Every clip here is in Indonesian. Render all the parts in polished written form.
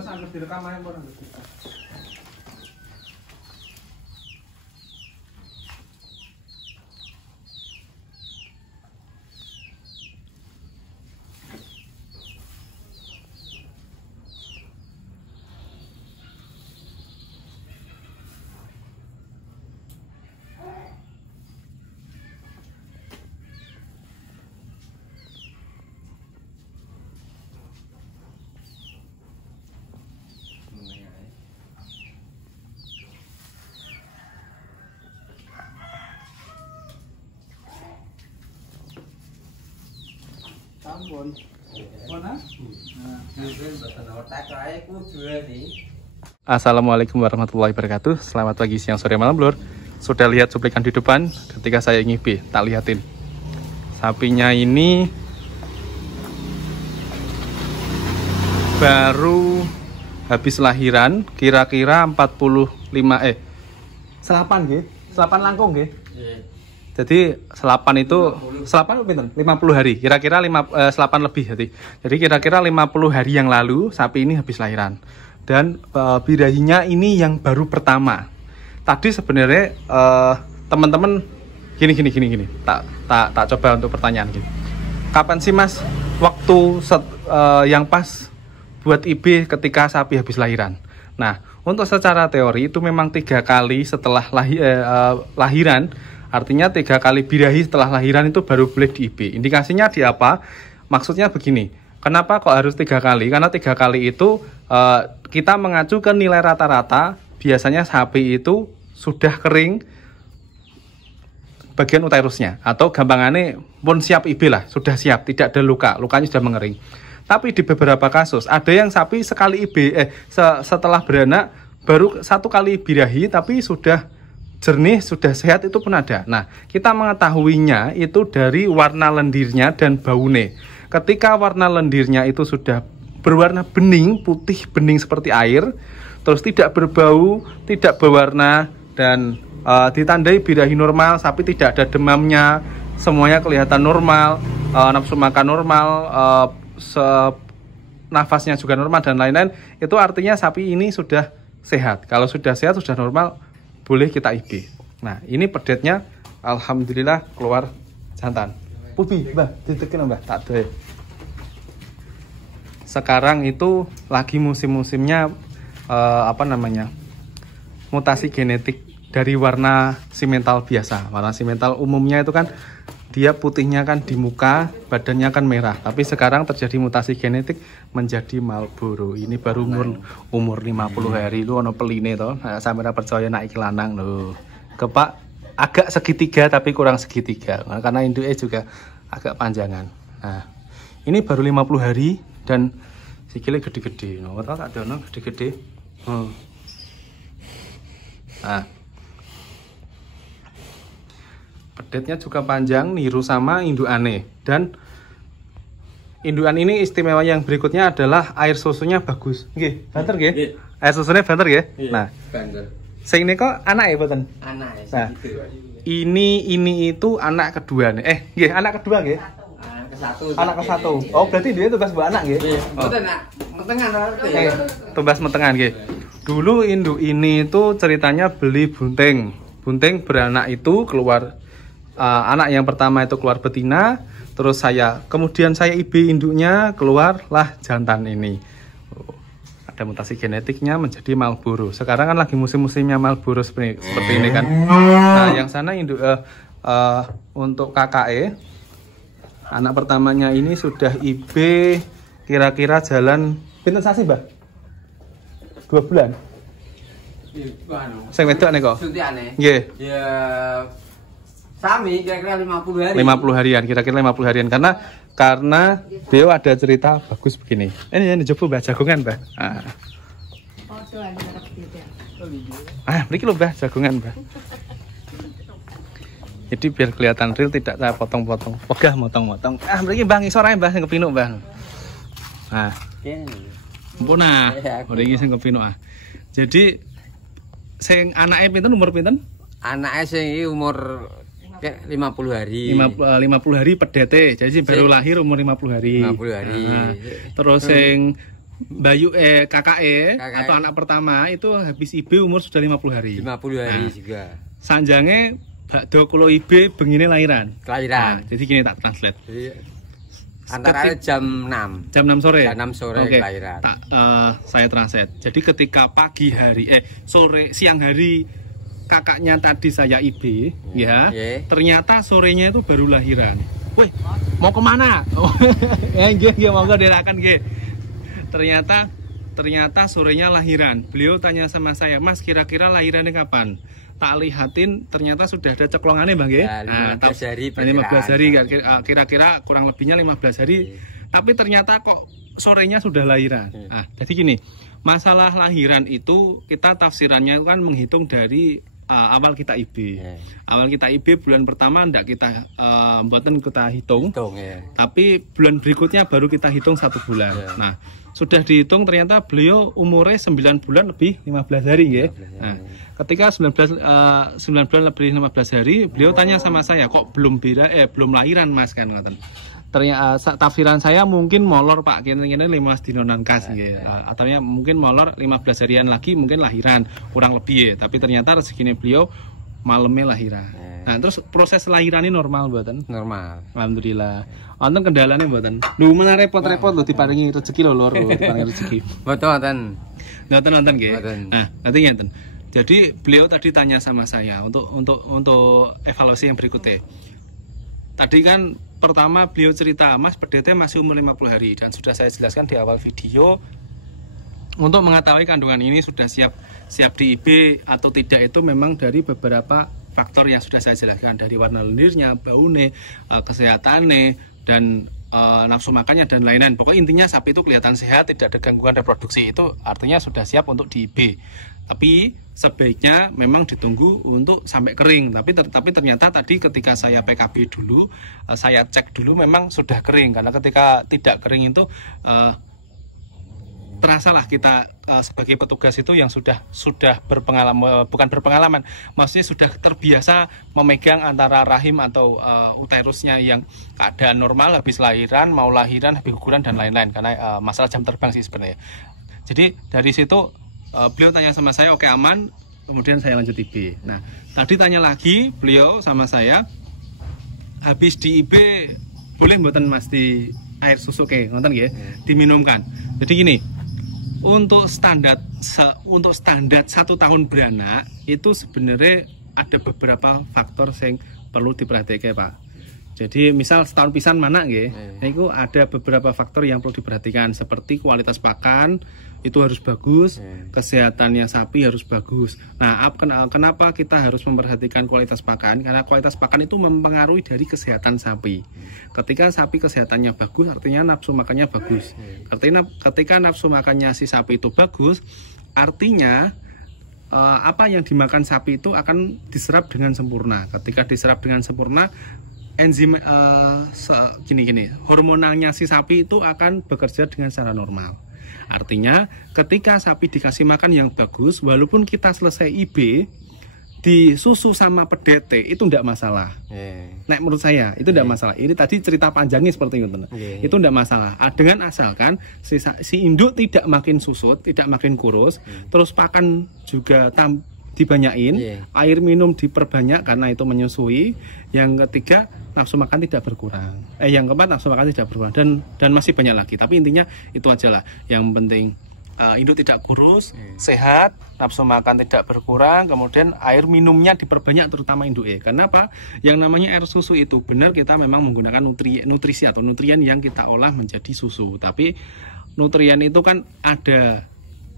Wes anggere direkam ae ora ngerti. Sampun. Mana? Assalamualaikum warahmatullahi wabarakatuh. Selamat pagi, siang, sore, malam, lur. Sudah lihat cuplikan di depan ketika saya ngipi, tak lihatin. Sapinya ini baru habis lahiran, kira-kira 8 nggih. 8 langkung nggih. jadi selapan itu 50 hari, kira-kira 8 lebih jadi kira-kira 50 hari yang lalu sapi ini habis lahiran. Dan birahinya ini yang baru pertama. Tadi sebenarnya teman-teman gini tak coba untuk pertanyaan gitu. Kapan sih Mas waktu yang pas buat IB ketika sapi habis lahiran? Nah, untuk secara teori itu memang 3 kali setelah lahiran. Artinya 3 kali birahi setelah lahiran itu baru boleh di IB. Indikasinya di apa? Maksudnya begini, kenapa kok harus 3 kali? Karena 3 kali itu kita mengacu ke nilai rata-rata. Biasanya sapi itu sudah kering bagian uterusnya, atau gampangannya pun siap IB lah, sudah siap, tidak ada luka, lukanya sudah mengering. Tapi di beberapa kasus ada yang sapi sekali IB setelah beranak baru 1 kali birahi tapi sudah jernih, sudah sehat, itu pun ada. Nah, kita mengetahuinya itu dari warna lendirnya dan baune. Ketika warna lendirnya itu sudah berwarna bening, putih bening seperti air, terus tidak berbau, tidak berwarna, dan ditandai birahi normal, sapi tidak ada demamnya, semuanya kelihatan normal, nafsu makan normal, nafasnya juga normal, dan lain-lain, itu artinya sapi ini sudah sehat. Kalau sudah sehat, sudah normal, boleh kita IB. Nah, ini pedetnya alhamdulillah keluar jantan. Pubi, Mbah, ditekin Mbah, tak doe. Sekarang itu lagi musim-musimnya mutasi genetik dari warna simental biasa. Warna simental umumnya itu kan dia putihnya kan di muka, badannya kan merah. Tapi sekarang terjadi mutasi genetik menjadi Marlboro. Ini baru umur 50 hari. Lu ono peline to. Nah, sampe ora percaya nak iki lanang lho. Kepak agak segitiga tapi kurang segitiga. Nah, karena induke juga agak panjangan. Nah, ini baru 50 hari dan sikile gede-gede. Nah, tak dono gede-gede. Nah, pedetnya juga panjang, niru sama indukane. Dan indukan ini istimewa yang berikutnya adalah air susunya bagus. Nggih, banter nggih? Air susunya banter nggih? Nah, banter. Sing nika anak ya mboten? Anak ya. Nah, ini itu anak kedua nih. Nggih, anak kedua nggih? Anak ke-1. Oh, berarti dia tugas buat anak nggih? Mboten, Nak. Mentengan berarti. Tugas mentengan nggih. Dulu induk ini itu ceritanya beli bunting. Bunting beranak itu keluar anak yang pertama itu keluar betina, terus kemudian saya IB induknya, keluarlah jantan ini. Ada mutasi genetiknya menjadi Marlboro. Sekarang kan lagi musim-musimnya Marlboro seperti ini kan. Nah, yang sana induk untuk KKE, anak pertamanya ini sudah IB kira-kira jalan pinten sasi, Mbah? 2 bulan. Sing wedok nek kok. Suntikane. Nggih. Ya sami kira-kira 50 hari. 50 harian, kira-kira 50 harian karena beliau ada cerita bagus begini. Ini coba Mbah jagongan, Mbah. Mriki lho Mbah jagongan, Mbah. Jadi biar kelihatan real, tidak saya potong-potong. Ogah motong-motong. Mriki Mbah ngisor ae Mbah sing kepinuk, Mbah. Nah. Mumpuna. Mriki sing kepinuk. Jadi sing anake pinten, umur pinten? Anake sing umur 50 hari. 50 hari pedete. Jadi baru lahir umur 50 hari. 50 hari. Nah, terus sing Bayu KKE atau anak pertama itu habis IB umur sudah 50 hari. 50 hari juga. Sanjange bakdo kulo IB bengine lahiran. Kelahiran. Nah, jadi gini tak translate. Jadi antara jam 6. Jam 6 sore. Jam 6 sore Oke. kelahiran. Saya translate. Jadi ketika pagi hari siang hari kakaknya tadi saya IB ya. Ternyata sorenya itu baru lahiran. Wih, mau kemana? Nggih, monggo dirakan nggih. Ternyata sorenya lahiran. Beliau tanya sama saya, "Mas, kira-kira lahirannya kapan?" Tak lihatin ternyata sudah ada ceklongannya, Bang nggih. Ya, 15 hari. 15 hari kira-kira kurang lebihnya 15 hari. Tapi ternyata kok sorenya sudah lahiran. Nah, jadi gini, masalah lahiran itu kita tafsirannya kan menghitung dari awal kita IB. Awal kita IB bulan pertama ndak kita buatan kita hitung. Tapi bulan berikutnya baru kita hitung 1 bulan. Nah, sudah dihitung ternyata beliau umurnya 9 bulan lebih 15 hari ya. Nah, ketika 9 bulan lebih 15 hari, beliau tanya sama saya, "Kok belum lahiran, Mas?" kan ngoten. Ternyata tafsiran saya mungkin molor Pak, kira-kira 15 dinonan kas atau mungkin molor 15 harian lagi mungkin lahiran kurang lebih ya. Tapi ternyata rezekinya beliau malamnya lahiran. Nah, terus proses lahiran ini normal buatan? Normal. Alhamdulillah. Wonten kendalanya buatan? Lu mana repot-repot lo diparingi rezeki lo lor diparingi rezeki. Boten. Nonton nggih. Nah, nanti ngeten. Jadi beliau tadi tanya sama saya untuk evaluasi yang berikutnya. Tadi kan pertama beliau cerita, "Mas, pedetnya masih umur 50 hari." Dan sudah saya jelaskan di awal video, untuk mengetahui kandungan ini sudah siap di IB atau tidak itu memang dari beberapa faktor yang sudah saya jelaskan, dari warna lendirnya, baune, kesehatannya, dan nafsu makannya dan lain-lain. Pokoknya intinya sapi itu kelihatan sehat, tidak ada gangguan reproduksi, itu artinya sudah siap untuk di IB. Tapi sebaiknya memang ditunggu untuk sampai kering. Tapi ternyata tadi ketika saya PKB dulu, saya cek dulu memang sudah kering. Karena ketika tidak kering itu terasalah kita sebagai petugas itu yang sudah berpengalaman, bukan berpengalaman, maksudnya sudah terbiasa memegang antara rahim atau uterusnya yang keadaan normal, habis lahiran, mau lahiran, habis guguran dan lain-lain. Karena masalah jam terbang sih sebenarnya. Jadi dari situ beliau tanya sama saya, "Oke, aman." Kemudian saya lanjut IB. Nah, tadi tanya lagi beliau sama saya, "Habis di IB boleh mboten Mas di air susu ngonten nggih, diminumkan." Jadi gini, untuk standar 1 tahun beranak itu sebenarnya ada beberapa faktor yang perlu diperhatikan, Pak. Jadi misal setahun pisan mana nggih, itu ada beberapa faktor yang perlu diperhatikan, seperti kualitas pakan itu harus bagus, kesehatannya sapi harus bagus. Nah, kenapa kita harus memperhatikan kualitas pakan? Karena kualitas pakan itu mempengaruhi dari kesehatan sapi. Ketika sapi kesehatannya bagus, artinya nafsu makannya bagus. Ketika nafsu makannya si sapi itu bagus, artinya apa yang dimakan sapi itu akan diserap dengan sempurna. Ketika diserap dengan sempurna, enzim hormonalnya si sapi itu akan bekerja dengan secara normal. Artinya ketika sapi dikasih makan yang bagus, walaupun kita selesai IB di susu sama pedete itu tidak masalah. Nah, menurut saya itu tidak masalah. Ini tadi cerita panjangnya seperti itu. Itu tidak masalah. Dengan asalkan si induk tidak makin susut, tidak makin kurus, terus pakan juga dibanyain, air minum diperbanyak karena itu menyusui. Yang ketiga, nafsu makan tidak berkurang. Yang keempat, nafsu makan tidak berkurang, dan masih banyak lagi. Tapi intinya itu aja lah. Yang penting induk tidak kurus, sehat, nafsu makan tidak berkurang, kemudian air minumnya diperbanyak terutama induk. Kenapa? Yang namanya air susu itu benar kita memang menggunakan nutrisi atau nutrien yang kita olah menjadi susu. Tapi nutrien itu kan ada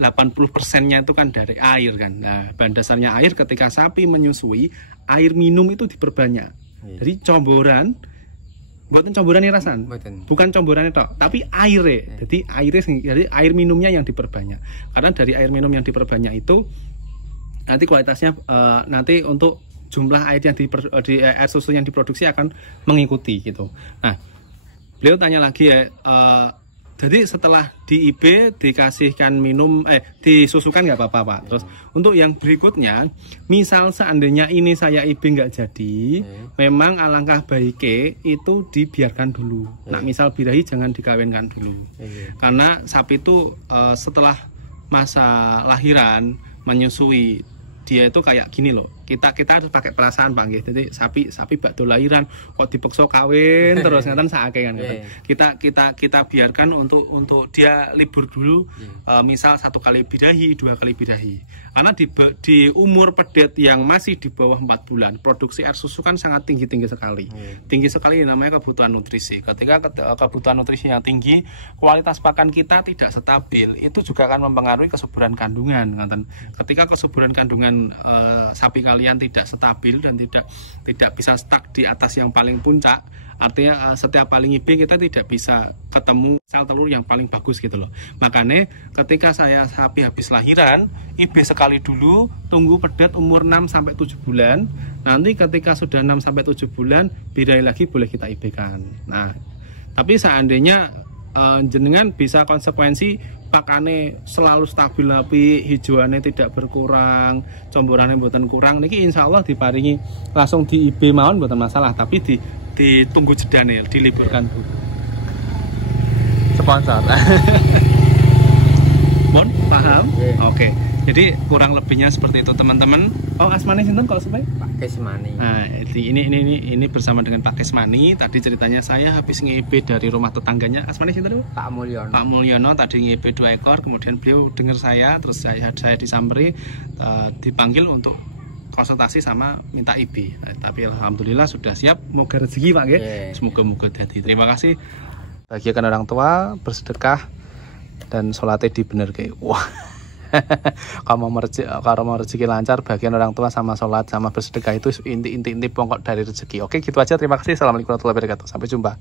80%-nya itu kan dari air kan. Nah, bahan dasarnya air. Ketika sapi menyusui, air minum itu diperbanyak. Jadi comboran, bukan comboran rasan, bukan comboran itu, tapi airnya. Jadi air minumnya yang diperbanyak. Karena dari air minum yang diperbanyak itu nanti kualitasnya nanti untuk jumlah air yang air susu yang diproduksi akan mengikuti gitu. Nah, beliau tanya lagi Jadi setelah di IB dikasihkan minum, disusukan nggak apa-apa Pak. Terus untuk yang berikutnya, misal seandainya ini saya IB nggak jadi, memang alangkah baiknya itu dibiarkan dulu. Nah misal birahi jangan dikawinkan dulu, karena sapi itu setelah masa lahiran menyusui, dia itu kayak gini loh. Kita harus pakai perasaan Pak nggih. Jadi sapi bakdo lahiran kok dipaksa kawin terus ngaten sakake kan. Kita biarkan untuk dia libur dulu, misal 1 kali birahi, 2 kali birahi. Karena di umur pedet yang masih di bawah 4 bulan, produksi air susu kan sangat tinggi sekali. Tinggi sekali namanya kebutuhan nutrisi. Ketika kebutuhan nutrisi yang tinggi, kualitas pakan kita tidak stabil, itu juga akan mempengaruhi kesuburan kandungan. Ketika kesuburan kandungan sapi kalian tidak stabil dan tidak bisa stuck di atas yang paling puncak, artinya setiap paling IB kita tidak bisa ketemu sel telur yang paling bagus gitu loh. Makanya ketika sapi habis lahiran, IB sekali dulu, tunggu pedet umur 6-7 bulan. Nanti ketika sudah 6-7 bulan, birahi lagi boleh kita IB-kan. Nah, tapi seandainya jenengan bisa konsekuensi pakane selalu stabil api, hijauannya tidak berkurang, comborannya buatan kurang, niki insya Allah diparingi langsung di IB mawon buatan masalah, tapi ditunggu jedane, diliburkan dulu. Sponsor. Bon, paham? Oke. Jadi kurang lebihnya seperti itu teman-teman. Oh, asmane sinten kalau supaya? Pak Kesmani. Nah, ini bersama dengan Pak Kesmani. Tadi ceritanya saya habis nge-IB dari rumah tetangganya. Asmane sinten? Pak Mulyono. Pak Mulyono tadi nge-IB 2 ekor, kemudian beliau dengar saya, terus saya disamperi, dipanggil untuk konsultasi sama minta IB. Tapi alhamdulillah sudah siap. Moga rezeki Pak nggih. Semoga jadi. Terima kasih. Bagikan orang tua, bersedekah dan sholatnya dibenerke. Wah. Kalau mau rezeki lancar, bagian orang tua sama sholat sama bersedekah itu inti pokok dari rezeki. Oke, gitu aja. Terima kasih. Assalamualaikum warahmatullahi wabarakatuh. Sampai jumpa.